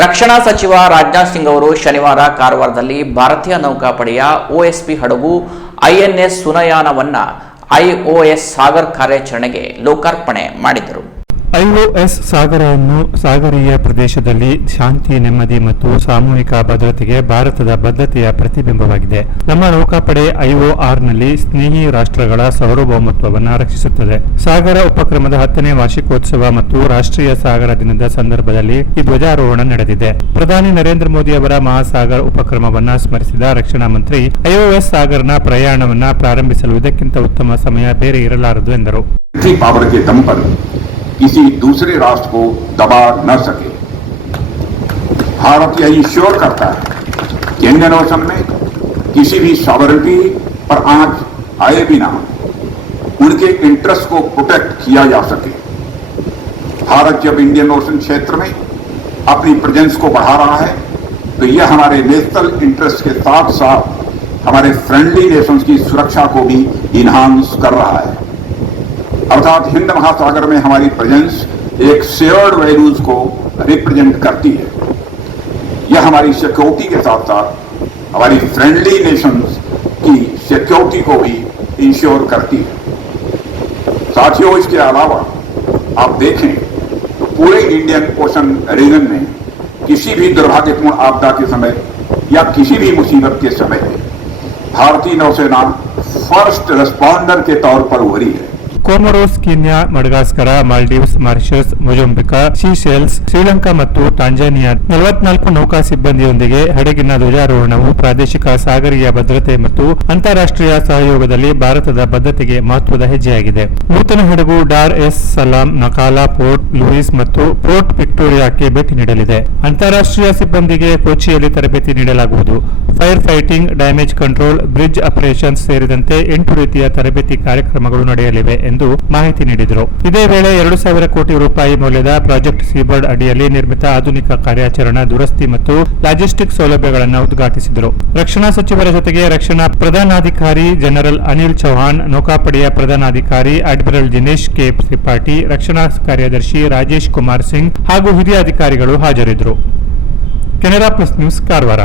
ರಕ್ಷಣಾ ಸಚಿವ ರಾಜನಾಥ್ ಸಿಂಗ್ ಅವರು ಶನಿವಾರ ಕಾರವಾರದಲ್ಲಿ ಭಾರತೀಯ ನೌಕಾಪಡೆಯ OSP ಹಡಗು INS ಸುನಯಾನವನ್ನ IOS ಸಾಗರ್ ಕಾರ್ಯಾಚರಣೆಗೆ ಲೋಕಾರ್ಪಣೆ ಮಾಡಿದರು. IOS ಸಾಗರವನ್ನು ಸಾಗರೀಯ ಪ್ರದೇಶದಲ್ಲಿ ಶಾಂತಿ, ನೆಮ್ಮದಿ ಮತ್ತು ಸಾಮೂಹಿಕ ಭದ್ರತೆಗೆ ಭಾರತದ ಬದ್ಧತೆಯ ಪ್ರತಿಬಿಂಬವಾಗಿದೆ. ನಮ್ಮ ನೌಕಾಪಡೆ IORನಲ್ಲಿ ಸ್ನೇಹಿ ರಾಷ್ಟ್ರಗಳ ಸಾರ್ವಭೌಮತ್ವವನ್ನು ರಕ್ಷಿಸುತ್ತದೆ. ಸಾಗರ ಉಪಕ್ರಮದ 10ನೇ ವಾರ್ಷಿಕೋತ್ಸವ ಮತ್ತು ರಾಷ್ಟ್ರೀಯ ಸಾಗರ ದಿನದ ಸಂದರ್ಭದಲ್ಲಿ ಈ ಧ್ವಜಾರೋಹಣ ನಡೆದಿದೆ. ಪ್ರಧಾನಿ ನರೇಂದ್ರ ಮೋದಿ ಅವರ ಮಹಾಸಾಗರ ಉಪಕ್ರಮವನ್ನು ಸ್ಮರಿಸಿದ ರಕ್ಷಣಾ ಮಂತ್ರಿ, IOS ಸಾಗರ್ನ ಪ್ರಯಾಣವನ್ನು ಪ್ರಾರಂಭಿಸಲು ಇದಕ್ಕಿಂತ ಉತ್ತಮ ಸಮಯ ಬೇರೆ ಇರಲಾರದು ಎಂದರು. किसी दूसरे राष्ट्र को दबा न सके. भारत यह इंश्योर करता है कि इंडियन ओशन में किसी भी सॉवरेनिटी पर आंच आए बिना उनके इंटरेस्ट को प्रोटेक्ट किया जा सके. भारत जब इंडियन ओशन क्षेत्र में अपनी प्रेजेंस को बढ़ा रहा है तो यह हमारे नेशनल इंटरेस्ट के साथ साथ हमारे फ्रेंडली नेशंस की सुरक्षा को भी इन्हांस कर रहा है. अर्थात हिंद महासागर में हमारी प्रेजेंस एक शेयर्ड वैल्यूज को रिप्रेजेंट करती है. यह हमारी सिक्योरिटी के साथ साथ हमारी फ्रेंडली नेशंस की सिक्योरिटी को भी इंश्योर करती है. साथियों, इसके अलावा आप देखें तो पूरे इंडियन ओशन रीजन में किसी भी दुर्भाग्यपूर्ण आपदा के समय या किसी भी मुसीबत के समय भारतीय नौसेना फर्स्ट रिस्पॉन्डर के तौर पर उभरी है. Comoros, Kenya, Madagascar, Maldives, Mauritius, Mozambique, Seychelles, Sri Lanka ಮತ್ತು ಟಾಂಜಾನಿಯಾ 44 ನೌಕಾ ಸಿಬ್ಬಂದಿಯೊಂದಿಗೆ ಹಡಗಿನ ಧ್ವಜಾರೋಹಣವು ಪ್ರಾದೇಶಿಕ ಸಾಗರೀಯ ಭದ್ರತೆ ಮತ್ತು ಅಂತಾರಾಷ್ಟ್ರೀಯ ಸಹಯೋಗದಲ್ಲಿ ಭಾರತದ ಬದ್ಧತೆಗೆ ಮಹತ್ವದ ಹೆಜ್ಜೆಯಾಗಿದೆ. ನೂತನ ಹಡಗು ಡಾರ್ ಎಸ್ ಸಲಾಂ, ನಕಾಲಾ, ಪೋರ್ಟ್ ಲೂಯಿಸ್ ಮತ್ತು ಪೋರ್ಟ್ ವಿಕ್ಟೋರಿಯಾಕ್ಕೆ ಭೇಟಿ ನೀಡಲಿದೆ. ಅಂತಾರಾಷ್ಟ್ರೀಯ ಸಿಬ್ಬಂದಿಗೆ ಕೊಚ್ಚಿಯಲ್ಲಿ ತರಬೇತಿ ನೀಡಲಾಗುವುದು. Fire fighting, damage control, bridge operations ಸೇರಿದಂತೆ 8 ರೀತಿಯ ತರಬೇತಿ ಕಾರ್ಯಕ್ರಮಗಳು ನಡೆಯಲಿವೆ ಎಂದು ಮಾಹಿತಿ ನೀಡಿದರು. ಇದೇ ವೇಳೆ 2,000 ಕೋಟಿ ರೂಪಾಯಿ ಮೌಲ್ಯದ ಪ್ರಾಜೆಕ್ಟ್ ಸೀಬರ್ಡ್ ಅಡಿಯಲ್ಲಿ ನಿರ್ಮಿತ ಆಧುನಿಕ ಕಾರ್ಯಾಚರಣಾ ದುರಸ್ತಿ ಮತ್ತು ಲಾಜಿಸ್ಟಿಕ್ ಸೌಲಭ್ಯಗಳನ್ನು ಉದ್ಘಾಟಿಸಿದರು. ರಕ್ಷಣಾ ಸಚಿವರ ಜೊತೆಗೆ ರಕ್ಷಣಾ ಪ್ರಧಾನಾಧಿಕಾರಿ ಜನರಲ್ ಅನಿಲ್ ಚೌಹಾಣ್, ನೌಕಾಪಡೆಯ ಪ್ರಧಾನಾಧಿಕಾರಿ ಅಡ್ಮಿರಲ್ ದಿನೇಶ್ ಕೆ ತ್ರಿಪಾಠಿ, ರಕ್ಷಣಾ ಕಾರ್ಯದರ್ಶಿ ರಾಜೇಶ್ ಕುಮಾರ್ ಸಿಂಗ್ ಹಾಗೂ ಹಿರಿಯ ಅಧಿಕಾರಿಗಳು ಹಾಜರಿದ್ದರು. Canara plus news, Karwar.